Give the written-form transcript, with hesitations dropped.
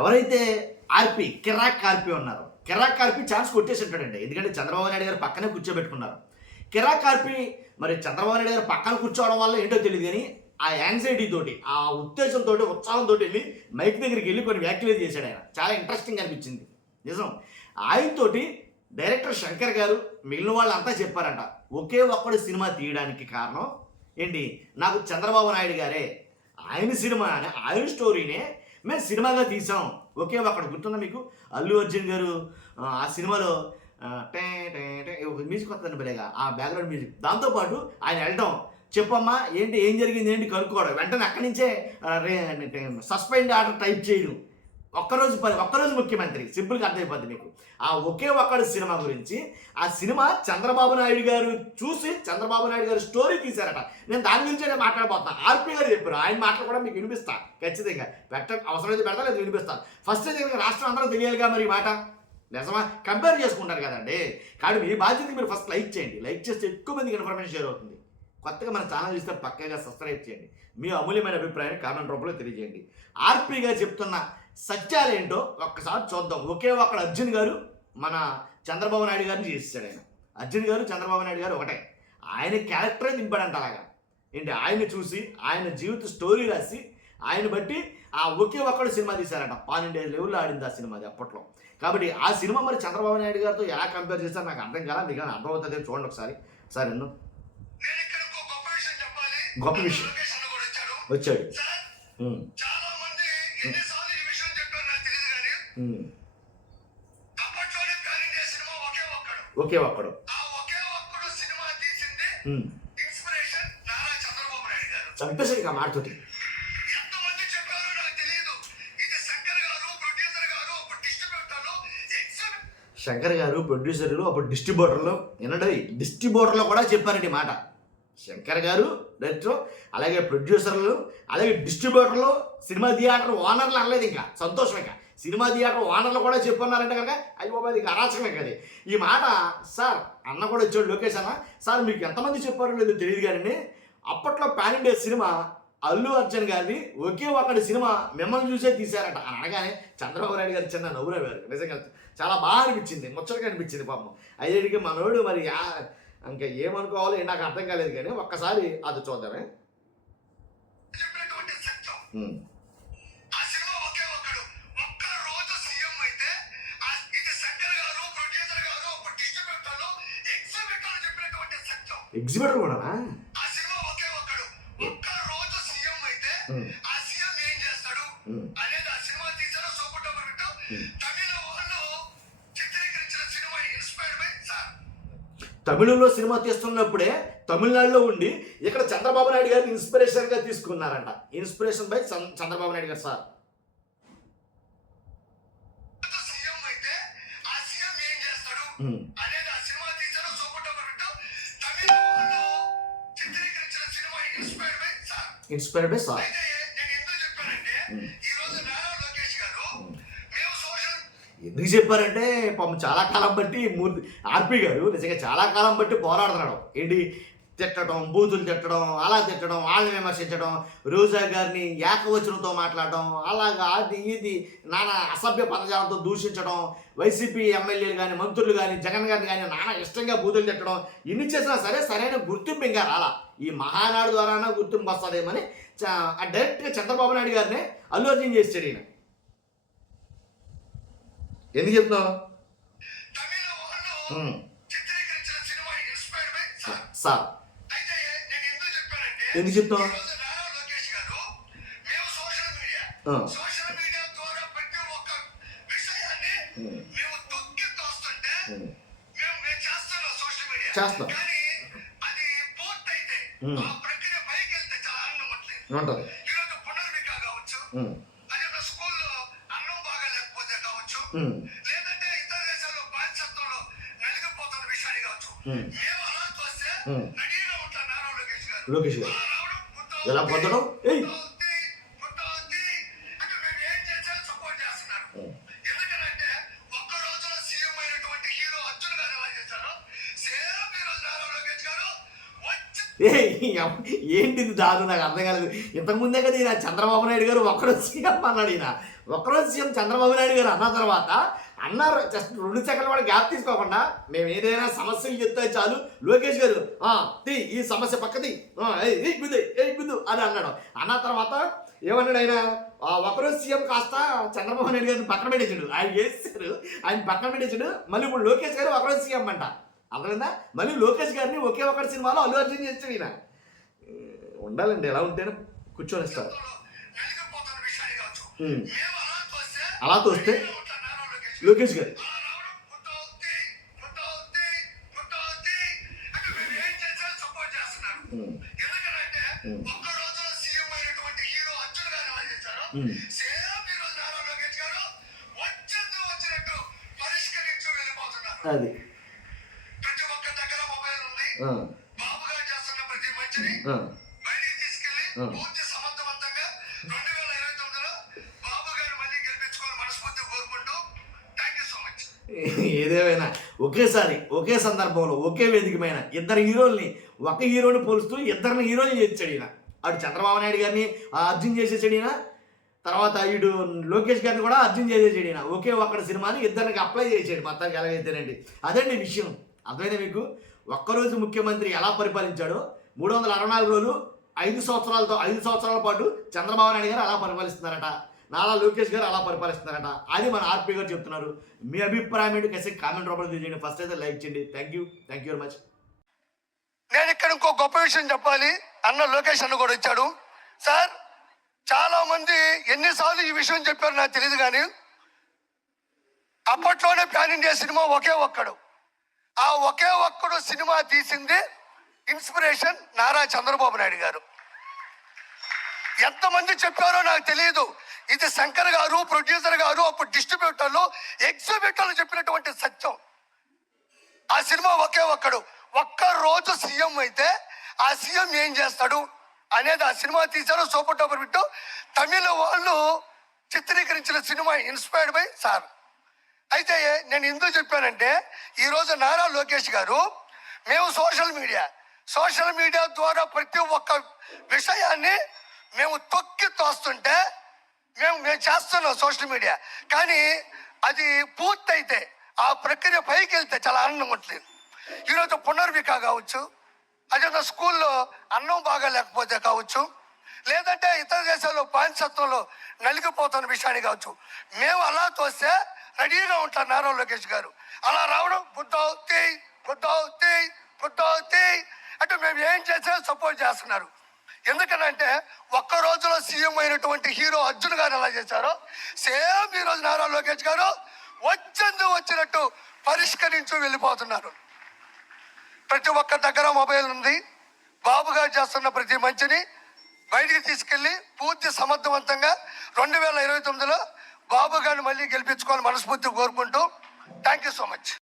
ఎవరైతే కిరాక్ ఆర్పి ఉన్నారో, కిరాక్ ఆర్పి ఛాన్స్ కొట్టేసి ఉంటాడండి. ఎందుకంటే చంద్రబాబు నాయుడు గారు పక్కనే కూర్చోబెట్టుకున్నారు. కిరాక్ ఆర్పి మరి చంద్రబాబు నాయుడు గారు పక్కన కూర్చోవడం వల్ల ఏంటో తెలియదు కానీ ఆ యాంగ్జైటీ తోటి, ఆ ఉత్తేజంతో, ఉత్సాహంతో వెళ్ళి మైక్ దగ్గరికి వెళ్ళి కొన్ని వ్యాఖ్యలు చేశాడు ఆయన. చాలా ఇంట్రెస్టింగ్ అనిపించింది నిజం. ఆయనతోటి డైరెక్టర్ శంకర్ గారు మిగిలిన వాళ్ళంతా చెప్పారంట, ఒకే ఒక్కడు సినిమా తీయడానికి కారణం ఏంటి, నాకు చంద్రబాబు నాయుడు గారే, ఆయన సినిమా ఆయన స్టోరీనే మేము సినిమాగా తీసాం. ఒకే ఒక్కడు గుర్తుందా మీకు? అల్లు అర్జున్ గారు ఆ సినిమాలో టే టే టే మ్యూజిక్ వస్తుందండి భలేగా, ఆ బ్యాక్గ్రౌండ్ మ్యూజిక్. దాంతోపాటు ఆయన వెళ్ళటం, చెప్పమ్మా ఏంటి, ఏం జరిగింది ఏంటి కనుక్కోవడం, వెంటనే అక్కడి నుంచే సస్పెండ్ ఆర్డర్ టైప్ చేయడం. ఒక్కరోజు ముఖ్యమంత్రి, సింపుల్గా అర్థమైపోద్ది మీకు. ఆ ఒకే ఒక్కడు సినిమా గురించి, ఆ సినిమా చంద్రబాబు నాయుడు గారు చూసి చంద్రబాబు నాయుడు గారు స్టోరీ తీశారట. నేను దాని గురించే మాట్లాడబోతున్నాను. ఆర్పి గారు చెప్పారు, ఆయన మాటలు కూడా మీకు వినిపిస్తా ఖచ్చితంగా. అవసరమైతే పెడతా, లేదు వినిపిస్తాను. ఫస్ట్ అయితే రాష్ట్రం అందరూ తెలియాలిగా మరి మాట నిజమా, కంపేర్ చేసుకుంటారు కదండి. కాబట్టి మీ బాధ్యత మీరు ఫస్ట్ లైక్ చేయండి. లైక్ చేస్తే ఎక్కువ మందికి ఇన్ఫర్మేషన్ షేర్ అవుతుంది. కొత్తగా మన ఛానల్ చూస్తే పక్కగా సబ్స్క్రైబ్ చేయండి. మీ అమూల్యమైన అభిప్రాయాన్ని కామెంట్ రూపంలో తెలియజేయండి. ఆర్పి గారు చెప్తున్న సత్యాలేంటో ఒక్కసారి చూద్దాం. ఒకే ఒక్కడ అర్జున్ గారు మన చంద్రబాబు నాయుడు గారిని చేస్తాడు. ఆయన అర్జున్ గారు చంద్రబాబు నాయుడు గారు ఒకటే, ఆయన క్యారెక్టరే దింపాడంట అలాగా. ఏంటి, ఆయన చూసి ఆయన జీవిత స్టోరీ రాసి ఆయన బట్టి ఆ ఒకే ఒక్కడు సినిమా తీశారట. పాన్ ఇండియా లెవెల్లో ఆడింది ఆ సినిమా అది అప్పట్లో. కాబట్టి ఆ సినిమా మరి చంద్రబాబు నాయుడు గారితో ఎలా కంపేర్ చేస్తారో నాకు అర్థం కాదా, మీకు అర్థమవుతుంది చూడండి ఒకసారి. సార్ ఎన్నో గొప్ప విషయం వచ్చాడు. ఒకే ఒక్కడు చంపేసరికి ఆ మాటతోటి. శంకర్ గారు ప్రొడ్యూసర్లు అప్పుడు డిస్ట్రిబ్యూటర్లు వినండి, డిస్ట్రిబ్యూటర్లో కూడా చెప్పారండి మాట. శంకర్ గారు డైరెక్టర్, అలాగే ప్రొడ్యూసర్లు, అలాగే డిస్ట్రిబ్యూటర్లు, సినిమా థియేటర్ ఓనర్లు అనలేదు. ఇంకా సంతోషం, ఇంకా సినిమా థియేటర్ ఓనర్లు కూడా చెప్పున్నారంటే కనుక అయ్యి బాబా ఇది అరాచకమే కదా ఈ మాట. సార్ అన్న కూడా వచ్చాడు, లోకేష్ అన్న. సార్ మీకు ఎంతమంది చెప్పారో లేదో తెలియదు కానీ అప్పట్లో pan India cinema Allu Arjun గారిది ఒకే ఒక్కడి సినిమా మిమ్మల్ని చూసే తీశారట అని అనగానే చంద్రబాబు నాయుడు గారు చిన్న నవ్వునవ్వారు. నిజంగా చాలా బాగా అనిపించింది, ముచ్చటగా అనిపించింది పాపం. అయ్యేటికి మనోడు మరి ఇంకా ఏమనుకోవాలో నాకు అర్థం కాలేదు కానీ ఒక్కసారి అది చూద్దామే. ఎగ్జిబిటర్ కూడా తమిళంలో సినిమా తీస్తున్నప్పుడే తమిళనాడులో ఉండి ఇక్కడ చంద్రబాబు నాయుడు గారిని ఇన్స్పిరేషన్గా తీసుకున్నారంట. ఇన్స్పిరేషన్ బై చంద్రబాబు నాయుడు గారు. Sir inspired by sir. ఎందుకు చెప్పారంటే పాపం చాలా కాలం బట్టి ఆర్పి గారు నిజంగా చాలా కాలం బట్టి పోరాడుతున్నాడు. ఏంటి, తిట్టడం, బూతులు తిట్టడం, అలా తిట్టడం, వాళ్ళని విమర్శించడం, రోజా గారిని ఏకవచనంతో మాట్లాడడం, అలాగా అది ఇది నానా అసభ్య పదజాలంతో దూషించడం, వైసీపీ ఎమ్మెల్యేలు కానీ మంత్రులు కానీ జగన్ గారిని కానీ నానా ఇష్టంగా బూతులు తిట్టడం, ఇన్ని చేసినా సరే సరైన గుర్తింపు ఇంకా రాలా. ఈ మహానాడు ద్వారానే గుర్తింపు వస్తుందేమని డైరెక్ట్గా చంద్రబాబు నాయుడు గారిని అల్లు అర్జున్ చేస్తాడు. ఈయన ఎందుకు చెప్తున్నావు సార్, ఎందుకు చెప్తున్నావు? చేస్తాం ఉంటుంది. లోకేష్ గారు ఎలా పొందడం ఏంటిది దారు నాకు అర్థం కాలేదు. ఇంతకుముందే కదా ఈయన చంద్రబాబు నాయుడు గారు ఒక్కడు సీఎం అన్నాడు. ఈయన ఒక్కరోజు సీఎం చంద్రబాబు నాయుడు గారు అన్న తర్వాత అన్నారు జస్ట్ 2 సెకండ్లు కూడా గ్యాప్ తీసుకోకుండా మేము ఏదైనా సమస్యలు చెప్తే చాలు లోకేష్ గారు తీ ఈ సమస్య పక్కది గుద్దు అని అన్నాడు. అన్న తర్వాత ఏమన్నాడు ఆయన, ఒకరోజు సీఎం కాస్త చంద్రబాబు నాయుడు గారిని పక్కన పెట్టేసాడు. ఆయన చేశారు, ఆయన పక్కన పెట్టేసాడు. మళ్ళీ ఇప్పుడు లోకేష్ గారు ఒకరోజు సీఎం అంట. అర్థమైందా? మళ్ళీ లోకేష్ గారిని ఒకే ఒకటి సినిమాలో అల్లు అర్జున్ చేస్తాడు. ఈయన ఉండాలండి, ఎలా ఉంటేనే కూర్చొని ఇస్తారు. అలా తోస్తే లోకేష్ గారు అది ఏదేమైనా ఒకేసారి ఒకే సందర్భంలో ఒకే వేదికమైన ఇద్దరు హీరోల్ని ఒక హీరోని పోలుస్తూ ఇద్దరిని హీరోని చేసాడు ఈయన. అటు చంద్రబాబు నాయుడు గారిని అర్జున్ చేసేసాడు ఈయన, తర్వాత ఇటు లోకేష్ గారిని కూడా అర్జున్ చేసేసాడు ఈయన. ఒకే ఒక్కడి సినిమాని ఇద్దరికి అప్లై చేసాడు మొత్తానికి. ఎలాగైతేనండి అదండి విషయం. అర్థమైనా మీకు? ఒక్కరోజు ముఖ్యమంత్రి ఎలా పరిపాలించాడో 364 రోజులు 5 సంవత్సరాల పాటు చంద్రబాబు నాయుడు గారు అలా పరిపాలిస్తున్నారట, నారా లోకేష్ గారు అలా పరిపాలిస్తున్నారట. అది మన ఆర్పీ గారు చెప్తున్నారు. మీ అభిప్రాయం ఏంటి కసి కామెంట్ రూపంలో తెలియజేయండి. ఫస్ట్ అయితే లైక్ చేయండి. Thank you very much. నేను ఇక్కడ ఇంకో గొప్ప విషయం చెప్పాలి. అన్న లోకేష్ అన్న కూడా వచ్చాడు. సార్, చాలా మంది ఎన్నిసార్లు ఈ విషయం చెప్పారు నాకు తెలియదు, కానీ అప్పట్లోనే ప్యాన్ ఇండియా సినిమా ఒకే ఒక్కడు. ఆ ఒకే ఒక్కడు సినిమా తీసింది ఇన్స్పిరేషన్ నారా చంద్రబాబు నాయుడు గారు. ఎంతమంది చెప్పారో నాకు తెలియదు. ఇది శంకర్ గారు, ప్రొడ్యూసర్ గారు, అప్పుడు డిస్ట్రిబ్యూటర్లు, ఎగ్జిబిటర్లు చెప్పినటువంటి సత్యం. ఆ సినిమా ఒకే ఒక్కడు. ఒక్క రోజు సీఎం అయితే ఆ సీఎం ఏం చేస్తాడు అనేది ఆ సినిమా తీశారు. Super టూపర్ hit. తమిళ వాళ్ళు చిత్రీకరించిన సినిమా ఇన్స్పైర్డ్ బై సార్. అయితే నేను ఎందుకు చెప్పానంటే, ఈరోజు నారా లోకేష్ గారు మేము సోషల్ మీడియా ద్వారా ప్రతి ఒక్క విషయాన్ని మేము తొక్కి తోస్తుంటే మేము చేస్తున్నాం సోషల్ మీడియా. కానీ అది పూర్తయితే ఆ ప్రక్రియ పైకి వెళ్తే చాలా ఆనందంగా ఉంటుంది. ఈరోజు పునర్విక కావచ్చు, అదే స్కూల్లో అన్నం బాగా లేకపోతే కావచ్చు, లేదంటే ఇతర దేశాల్లో బానిసత్వంలో నలిగిపోతున్న విషయాన్ని కావచ్చు, మేము అలా తోస్తే రెడీగా ఉంటారు నారా లోకేష్ గారు. అలా రావడం గుద్దవుతీ అంటే మేము ఏం చేసినా సపోర్ట్ చేస్తున్నారు. ఎందుకనంటే ఒక్క రోజులో సీఎం అయినటువంటి హీరో అర్జున్ గారు ఎలా చేశారో సేమ్ ఈరోజు నారా లోకేష్ గారు వచ్చినట్టు పరిష్కరించు వెళ్ళిపోతున్నారు. ప్రతి ఒక్క దగ్గర మొబైల్ ఉంది. బాబు గారు చేస్తున్న ప్రతి మంచిని బయటికి తీసుకెళ్లి పూర్తి సమర్థవంతంగా 2029లో బాబు గారిని మళ్ళీ గెలిపించుకోవాలని మనస్ఫూర్తిగా కోరుకుంటూ థ్యాంక్ యూ సో మచ్.